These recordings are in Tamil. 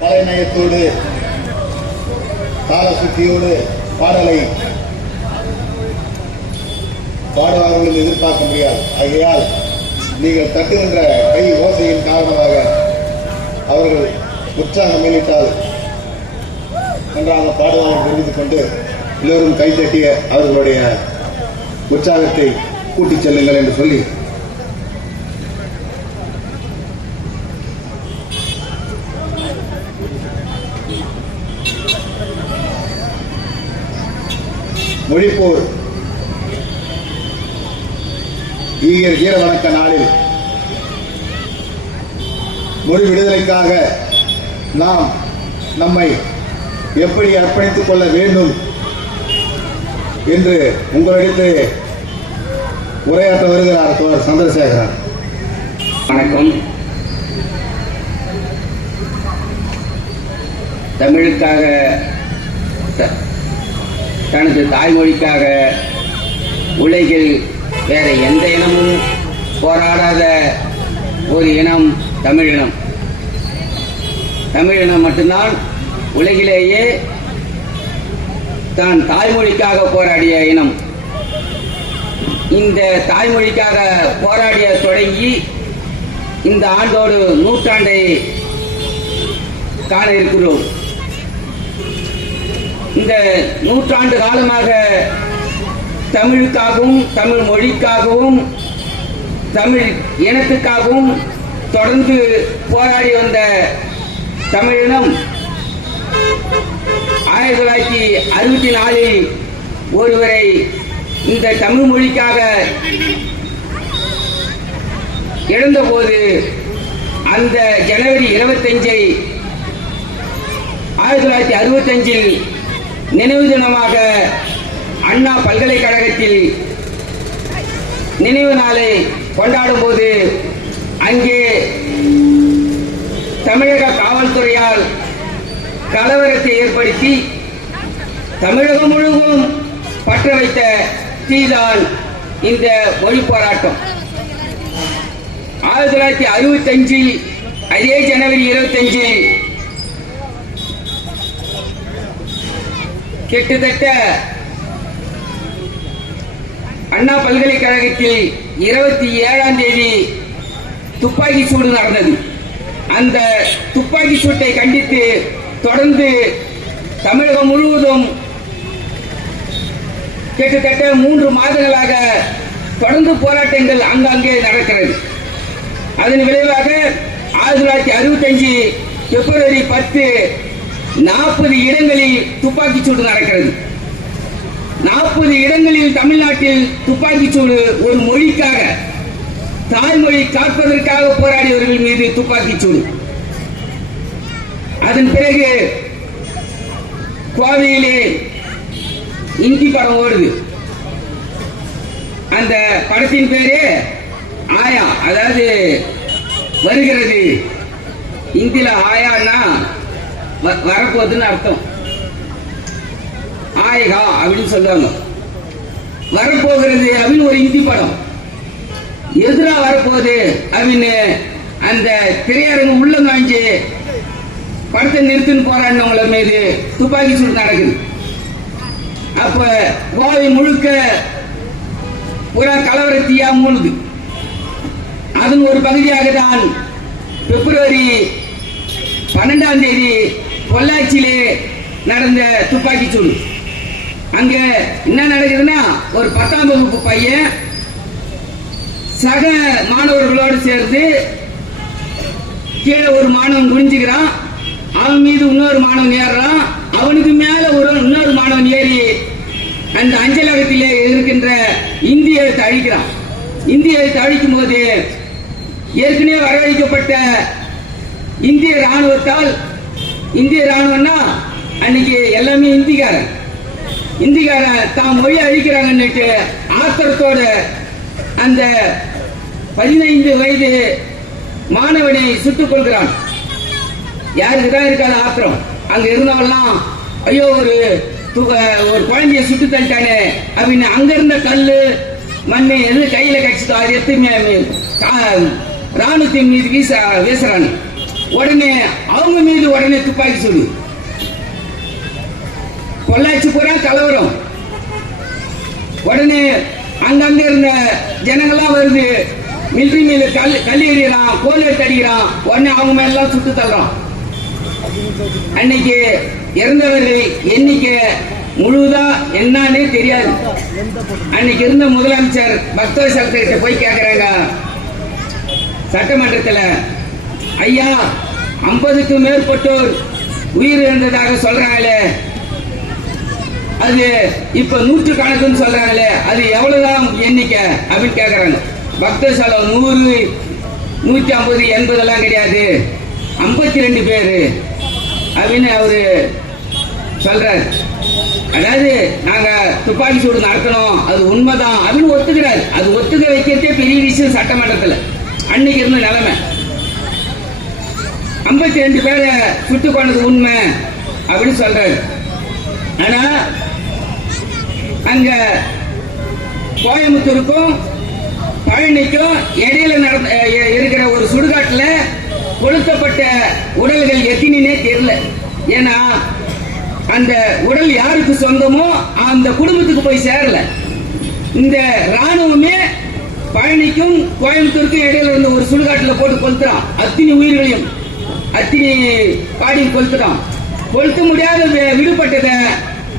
தலைநயத்தோடு காலசுத்தியோடு பாடலை பாடுவார்கள் எதிர்பார்க்க முடியாது. ஆகையால் நீங்கள் தட்டுகின்ற கை ஓசையின் காரணமாக அவர்கள் உற்சாகம் மேலிட்டால் நன்றாக பாடுவார்கள் தெரிவித்துக் கொண்டு எல்லோரும் கைத்தட்டிய அவர்களுடைய உற்சாகத்தை கூட்டிச் செல்லுங்கள் என்று சொல்லி மொழிப்போர் ஈயர் வீர வணக்க நாளில் மொழி விடுதலைக்காக நாம் நம்மை எப்படி அர்ப்பணித்துக் கொள்ள வேண்டும் என்று உங்களிடத்து உரையாற்ற வருகிறார் தோழர் சந்திரசேகரன். வணக்கம். தமிழுக்காக தனது தாய்மொழிக்காக உலகில் வேற எந்த இனமும் போராடாத ஒரு இனம் தமிழினம். தமிழினம் மட்டும்தான் உலகிலேயே தான் தாய்மொழிக்காக போராடிய இனம். இந்த தாய்மொழிக்காக போராடிய தொடங்கி இந்த ஆண்டோடு நூற்றாண்டை காண இருக்கிறோம். இந்த நூற்றாண்டு காலமாக தமிழுக்காகவும் தமிழ் மொழிக்காகவும் தமிழ் இனத்துக்காகவும் தொடர்ந்து போராடி வந்த தமிழினம் 1964 ஒருவரை இந்த தமிழ் மொழிக்காக இழந்தபோது அந்த ஜனவரி 25 1965 நினைவு தினமாக அண்ணா பல்கலைக்கழகத்தில் நினைவு நாளை கொண்டாடும் போது அங்கே தமிழக காவல்துறையால் கலவரத்தை ஏற்படுத்தி தமிழகம் முழுவதும் பற்ற வைத்த தீதான் இந்த மொழி போராட்டம். 1965 அதே ஜனவரி 25 கிட்டத்தட்ட அண்ணா பல்கலைக்கழகத்தில் 27ஆம் தேதி துப்பாக்கி சூடு நடந்தது. அந்த துப்பாக்கி சூட்டை கண்டித்து தொடர்ந்து தமிழகம் முழுவதும் கிட்டத்தட்ட 3 மாதங்களாக தொடர்ந்து போராட்டங்கள் அங்கங்கே நடக்கிறது. அதன் விளைவாக 1965 பிப்ரவரி 10 40 இடங்களில் துப்பாக்கி சூடு நடக்கிறது. 40 இடங்களில் தமிழ்நாட்டில் துப்பாக்கி சூடு ஒரு மொழிக்காக, தாய்மொழி காப்பதற்காக போராடியவர்கள் மீது துப்பாக்கி சூடு. அதன் பிறகு கோவையிலே இந்தி படம் ஓடுது. அந்த படத்தின் பேரு ஆயா, அதாவது வருகிறது. இந்தியில ஆயான்னா வரப்போகுதுன்னு அர்த்தம். ஆயகா அப்படின்னு சொல்லுவாங்க. வரப்போகிறது அப்படின்னு ஒரு இந்தி படம். எதிரா வரப்போகுது அப்படின்னு அந்த திரையரங்கு உள்ள நுழைஞ்சு படத்தை நிறுத்துன்னு போராடினவங்கள மீது துப்பாக்கி சூடு நடக்குது. அப்ப கோவை முழுக்க ஒரு கலவரத்தியா மூழுது. அதன் ஒரு பகுதியாக தான் பிப்ரவரி 12ஆம் தேதி பொள்ளாச்சியிலே நடந்த துப்பாக்கி சூடு. அங்க என்ன நடக்குதுன்னா, ஒரு 10ஆம் வகுப்பு பையன் சக மாணவர்களோடு சேர்ந்து கீழே ஒரு மாணவன் குனிஞ்சுக்கிறான். அவன் மீது இன்னொரு மாணவன் ஏறுறான். அவனுக்கு மேல இன்னொரு மாணவன் ஏறி அந்த அஞ்சலகத்திலே இருக்கின்ற இந்திய எழுத்து அழிக்கிறான். இந்திய எழுத்து அழிக்கும் போது ஏற்கனவே வரவழைக்கப்பட்ட இந்திய ராணுவத்தால், இந்திய ராணுவம்னா அன்னைக்கு எல்லாமே இந்திக்காரன் தான் மொழி அழிக்கிறாங்கன்னுட்டு ஆத்திரத்தோட அந்த 15 வயது மாணவனை சுட்டுக் கொள்கிறான். யாருக்கு தான் இருக்காது ஆத்திரம்? அங்க இருந்தவெல்லாம் ஐயோ ஒரு குழந்தைய சுட்டு தள்ளிட்டானே அப்படின்னு அங்க இருந்த கல்லு மண்ணு எது கையில கட்சிதோ அது எடுத்து ராணுவத்தின் மீது வீசுறானு. உடனே அவங்க மீது உடனே துப்பாக்கி சூடு. பொள்ளாச்சி பூரா கலவரம். உடனே அங்கங்க இருந்த ஜனங்கள்லாம் வருது, மிலிட்டரி மீது கல் எறிகிறான், கோல் எடுத்து அடிக்கிறான். உடனே அவங்க மேல எல்லாம் சுட்டு தள்ளுறான். அன்னைக்கு இறந்தவர்கள் எண்ணிக்கை முழுதா என்னன்னே தெரியாது. அன்னைக்கு இருந்த முதலமைச்சர் பக்தர் சட்டத்திட்ட போய் கேட்கிறாங்க சட்டமன்றத்தில், ஐயா 50க்கும் மேற்பட்டோர் உயிர் இழந்ததாக சொல்றாங்களே, அது இப்ப 100 கணக்குன்னு சொல்றாங்களே, அது எவ்வளவுதான் எண்ணிக்கை அப்படின்னு கேட்கறாங்க. பக்தர் செலவு 100, 150, 80 எல்லாம் கிடையாது, 52 பேரு அப்படின்னு அவரு சொல்றாரு. அதாவது நாங்க துப்பாக்கி சூடு நடத்தணும், அது உண்மைதான் அப்படின்னு ஒத்துக்கிறாரு. அது ஒத்துக்க வைக்கிறதே பெரிய விஷயம் சட்டமன்றத்தில். அன்னைக்கு இருந்த நிலைமை 52 பேரை சுட்டு கொண்டது உண்மை அப்படின்னு சொல்றாரு. ஆனா அங்க கோயம்புத்தூருக்கும் பழனிக்கும் இடையில இருக்கிற ஒரு சுடுகாட்டுல கொளுத்தப்பட்ட உடல்கள் எத்தனைனே தெரியல. ஏன்னா அந்த உடல் யாருக்கு சொந்தமோ அந்த குடும்பத்துக்கு போய் சேரல. இந்த ராணுவமே பழனிக்கும் கோயம்புத்தூருக்கும் இடையில இருந்த ஒரு சுடுகாட்டுல போட்டு கொளுத்துறான். அத்தனை உயிர்களையும் அத்தனை பாடியும் கொளுத்துறான். கொளுத்த முடியாத விடுபட்டத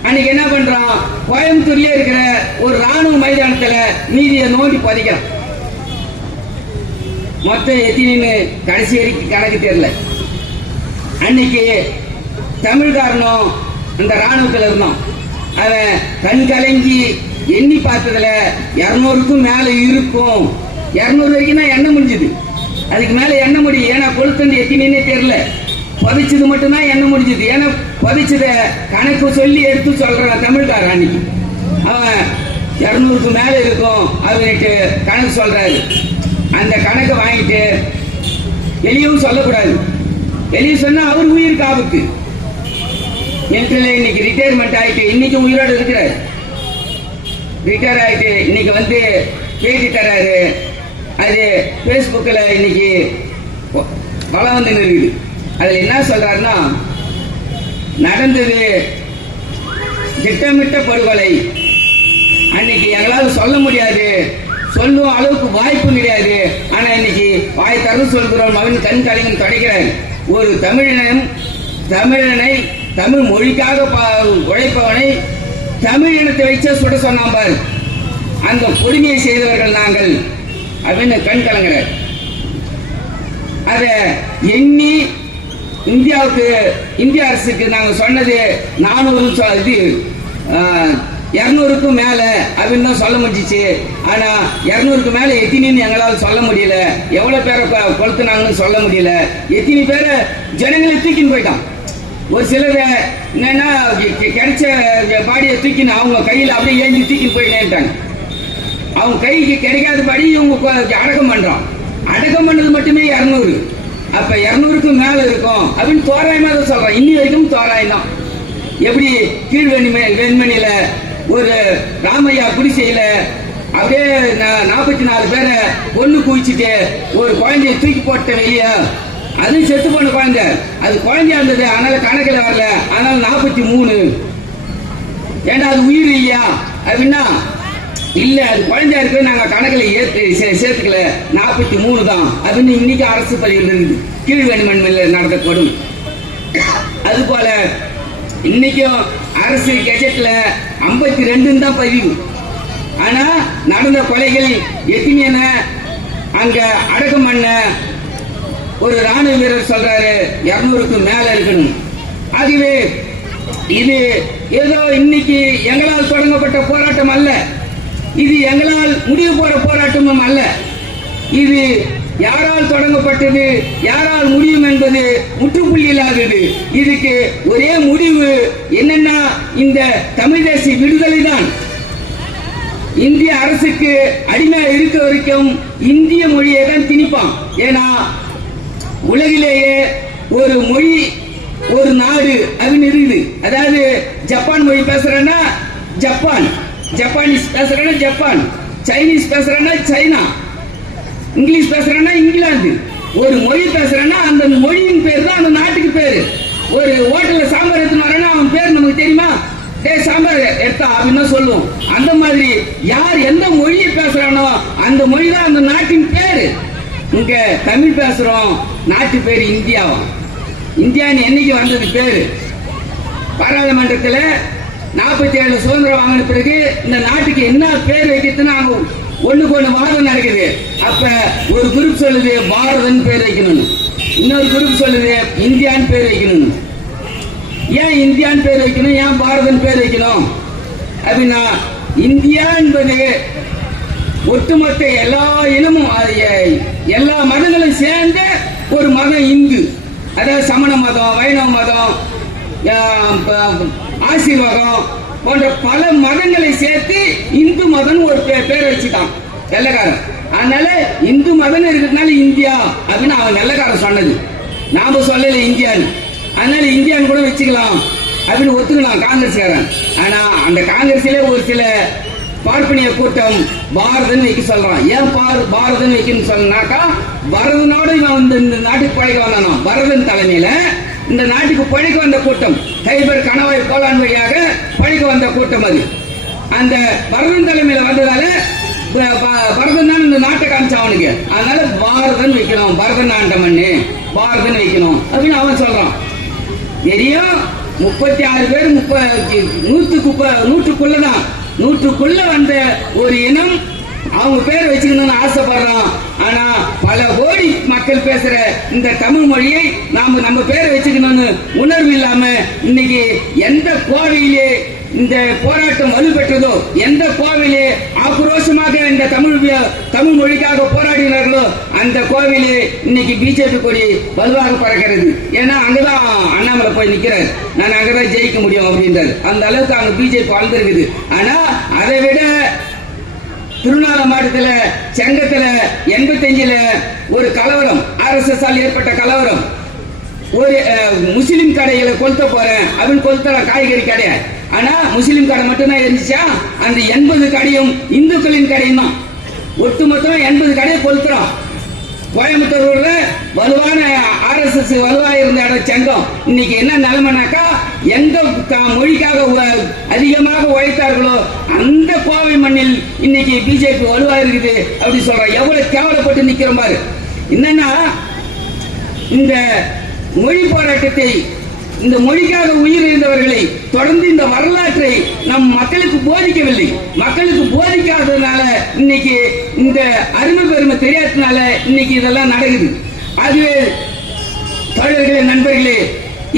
அன்னைக்கு என்ன பண்றான், கோயம்புத்தூர்லயே இருக்கிற ஒரு ராணுவ மைதானத்துல மீதியை நோண்டி பதிக்கிறான். மொத்தம் எத்தனைன்னு கடைசி வரைக்கும் கணக்கு தெரியல. அன்னைக்கு தமிழ்காரனும் இந்த ராணுவத்தில் இருந்தோம். அவன் கண் கலங்கி எண்ணி பார்த்ததுல 200க்கும் மேல இருக்கும். 200 வரைக்கும் தான் எண்ண முடிஞ்சது, அதுக்கு மேல எண்ண முடியும். ஏன்னா கொளுத்தந்து எத்தனைன்னே தெரியல, பதிச்சது மட்டும்தான் எண்ண முடிஞ்சது. ஏன்னா பதிச்சத கணக்கு சொல்லி எடுத்து சொல்றான் தமிழ்காரன். அன்னைக்கு அவன் 200க்கு மேல இருக்கும் அவன்ட்டு கணக்கு சொல்றாரு. அந்த கணக்கை வாங்கிட்டு வெளியும் சொல்லக்கூடாது. வெளியே சொன்னா அவர் உயிருக்கு ஆபத்து. இன்னைக்கு ரிட்டையர்மெண்ட் ஆயிட்டு இன்னைக்கு உயிரோடு இருக்கிறார். ரிட்டையர் ஆயிட்டு இன்னைக்கு வந்து பேட்டி தராரு. அது பேஸ்புக்கில் இன்னைக்கு பலம் வந்து இருக்குது. அதுல என்ன சொல்றாருன்னா, நடந்தது திட்டமிட்ட படுகொலை. அன்னைக்கு எங்களால் சொல்ல முடியாது, சொல்லும் அளவுக்கு வாய்ப்பு கிடையாது. ஆனா இன்னைக்கு வாய் திறந்து சொல்கிறோம் அவன் கண் கலைஞன் தொடக்கிறார். ஒரு தமிழனை தமிழ் மொழிக்காக உழைப்பவனை தமிழ் இனத்தை வச்ச சுட சொன்னாம் பார், அந்த கொடுமையை செய்தவர்கள் நாங்கள் அப்படின்னு கண் கலங்குறார். அத எண்ணி இந்திய அரசுக்கு நாங்க சொன்னது 200க்கும் மேல அப்படின்னு தான் சொல்ல முடிஞ்சிச்சு. ஆனா 200க்கு மேல எத்தனைன்னு எங்களால் சொல்ல முடியல. எவ்வளவு பேரை கொளுத்துனாங்கன்னு சொல்ல முடியல. எத்தனை பேரை ஜனங்களை தூக்கின்னு போயிட்டான். ஒரு சிலர் என்னன்னா கிடைச்ச பாடியை தூக்கின்னு அவங்க கையில் அப்படியே ஏஞ்சி தூக்கின்னு போயிட்டேன்ட்டாங்க. அவங்க கைக்கு கிடைக்காதபடி இவங்க அடக்கம் பண்றோம். அடக்கம் பண்ணது மட்டுமே 200. அப்ப 200க்கு மேல இருக்கும் அப்படின்னு தோராயமா தான் சொல்றோம். இன்னி வரைக்கும் தோராயம் தான். எப்படி வெண்மணியில ஒரு ராமையா குடிசையில அப்படியே 44 பேரை பொண்ணு குவிச்சுட்டு ஒரு குழந்தைய தூக்கி போட்ட வெளியா, அது செத்து போன குழந்தை, அது குழந்தையா இருந்தது, அதனால கணக்கில் வரல, அதனால 43. ஏண்டா அது உயிர் இல்லையா அப்படின்னா, இல்ல அது குழந்தையா இருக்கு, நாங்க கணக்கில் சேர்த்துக்கல, 43 தான் அப்படின்னு இன்னைக்கு அரசு பதிவில் இருக்குது. கீழ்வேணிமண்ணில் நடந்த கொடுமை. அது போல இன்னைக்கும் அரசு கெஜெட்ல 52 தான் பதிவு. ஆனா நடந்த கொலைகள் எத்தனை அங்க அடக்கம் பண்ண ஒரு ராணுவ வீரர் சொல்றாரு 200க்கு மேல இருக்கணும். ஆகவே இது ஏதோ இன்னைக்கு எங்களால் தொடங்கப்பட்ட போராட்டம் அல்ல, இது எங்களால் முடிவு போற போராட்டமும் அல்ல. இது யாரால் தொடங்கப்பட்டது, யாரால் முடியும் என்பது முற்றுப்புள்ளி இல்லாதது. இதுக்கு ஒரே முடிவு என்னன்னா, இந்த தமிழ் தேசிய விடுதலை தான். இந்திய அரசுக்கு அடிமை இருக்க வரைக்கும் இந்திய மொழியை தான் திணிப்பான். ஏன்னா உலகிலேயே ஒரு மொழி ஒரு நாடு அப்படின்னு இருக்குது. அதாவது ஜப்பான் மொழி பேசுறேன்னா ஜப்பான், ஜப்பானீஸ் பேசுறேன்னா ஜப்பான், சைனீஸ் பேசுறேன்னா சைனா, இங்கிலீஷ் பேசுறேன்னா இங்கிலாந்து, ஒரு மொழி பேசுறேன்னா அந்த மொழியின் பேர் தான் அந்த நாட்டுக்கு பேரு. ஒரு ஹோட்டல்ல சாம்பார் எடுத்துன்னு வரேன்னா அவன் பேர் நமக்கு தெரியுமா? டேய் சாம்பார் எடுத்தா அப்படின்னு சொல்லுவோம். அந்த மாதிரி யார் எந்த மொழியை பேசுறானோ அந்த மொழி தான் அந்த நாட்டின் பேரு. இங்க தமிழ் பேசுறோம், நாட்டு பேரு இந்தியாவா? இந்தியான்னு என்னைக்கு வந்தது பேரு? பாராளுமன்றத்தில் 47 சுதந்திரம் வாங்கின பிறகு இந்த நாட்டுக்கு என்ன பேர் வைக்கிறதுன்னு அவங்க ஒண்ணுக்கு ஒண்ணு வாதம் நடக்குது. அப்ப ஒரு குரூப் சொல்லுது பாரதன் பேர் வைக்கணும், இன்னொரு குரூப் சொல்லுது இந்தியான்னு பேர் வைக்கணும். ஏன் இந்தியான்னு பேர் வைக்கணும், ஏன் பாரதன் பேர் வைக்கணும் அப்படின்னா, இந்தியா என்பது ஒட்டுமொத்த எல்லா இனமும் எல்லா மதங்களும் சேர்ந்த ஒரு மதம் இந்து. அதாவது சமண மதம், வைணவ மதம், ஆசீர்வாதம் போன்ற பல மதங்களை சேர்த்து இந்து மதம் ஒரு பேர் வச்சுட்டான் வெள்ளக்காரன். அதனால இந்து மதம் இருக்கிறதுனால இந்தியா அப்படின்னு அவன் வெள்ளக்காரன் சொன்னது, நாம சொல்லல இந்தியான்னு. அதனால இந்தியான்னு கூட வச்சுக்கலாம் அப்படின்னு ஒத்துக்கலாம் காங்கிரஸ்காரன். ஆனா அந்த காங்கிரஸ்ல ஒரு சில பார்ப்பனிய கூட்டம் பாரதன் வைக்க சொல்றான். ஏன் பாரதன் வைக்கணும்னு சொன்னாக்கா, பரதனோட இவன் வந்து இந்த நாட்டுக்கு பழைக்க வந்தானா. பரதன் தலைமையில இந்த நாட்டுக்கு பழைக்க வந்த கூட்டம், கைபர் கணவாய் போலான் வழியாக பழைக்க வந்த கூட்டம் அது. அந்த பரதன் தலைமையில வந்ததால பரதன் தான் இந்த நாட்டை காமிச்சான் அவனுக்கு. அதனால பாரதன் வைக்கணும், பரதன் ஆண்ட மண்ணு பாரதன் வைக்கணும் அப்படின்னு அவன் சொல்றான். தெரியும் 36 பேர் 100க்குள்ளதான் 100க்குள்ள வந்த ஒரு இனம் அவங்க பேர் வச்சுக்கணும்னு ஆசைப்படுறான். ஆனா பல கோடி மக்கள் பேசுற இந்த தமிழ் மொழியை நம்ம பேரை வச்சுக்கணும்னு உணர்வு இல்லாம இன்னைக்கு எந்த கோவிலே இந்த போராட்டம் வலுப்பெற்றதோ, எந்த கோவிலே ஆக்ரோஷமாக இந்த தமிழ் மொழிக்காக போராடினார்களோ அந்த கோவிலே இன்னைக்கு பிஜேபி கொடி வலுவாக பறக்கிறது. ஏன்னா அங்கதான் அண்ணாமலை போய் நிக்கிறார், நான் அங்கதான் ஜெயிக்க முடியும் அப்படின்றாரு. அந்த அளவுக்கு அங்க பிஜேபி வளர்ந்துருக்குது. ஆனா அதை விட திருவண்ணாமலை மாவட்டத்தில் செங்கத்துல 85ல ஒரு கலவரம், RSS ஆல் ஏற்பட்ட கலவரம். ஒரு முஸ்லிம் கடைகளை கொளுத்த போறேன் அப்படின்னு கொளுத்தலாம், காய்கறி கடை. ஆனா முஸ்லிம் கடை மட்டும்தான் இருந்துச்சா? அந்த 80 கடையும் இந்துக்களின் கடையும் தான். ஒட்டுமொத்தம் 80 கடையை கொளுத்துறோம். கோயம்புத்தூர்ல வலுவான RSS வலுவா இருந்த இடம் செங்கம். இன்னைக்கு என்ன நிலைமைனாக்கா, எந்த மொழிக்காக அதிகமாக உழைத்தார்களோ அந்த கோவை மண்ணில் இன்னைக்கு பிஜேபி வலுவா இருக்குது அப்படி சொல்றாங்க. எவ்வளவு கேவலப்பட்டு நிக்கிறோம் பாரு. என்னன்னா, இந்த மொழி போராட்டத்தை, இந்த மொழிக்காக உயிர் இருந்தவர்களை தொடர்ந்து இந்த வரலாற்றை நம் மக்களுக்கு போதிக்கவில்லை. மக்களுக்கு போதிக்காததுனால இன்னைக்கு இந்த அருமை பெருமை தெரியாததுனால இன்னைக்கு இதெல்லாம் நடக்குது. அதுவே தோழர்களே, நண்பர்களே,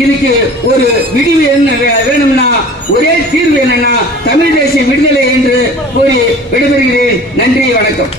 இதுக்கு ஒரு விடிவு என்ன வேணும்னா, ஒரே தீர்வு என்னன்னா தமிழ் தேசிய விடுதலை என்று கூறி விடைபெறுகிறேன். நன்றி, வணக்கம்.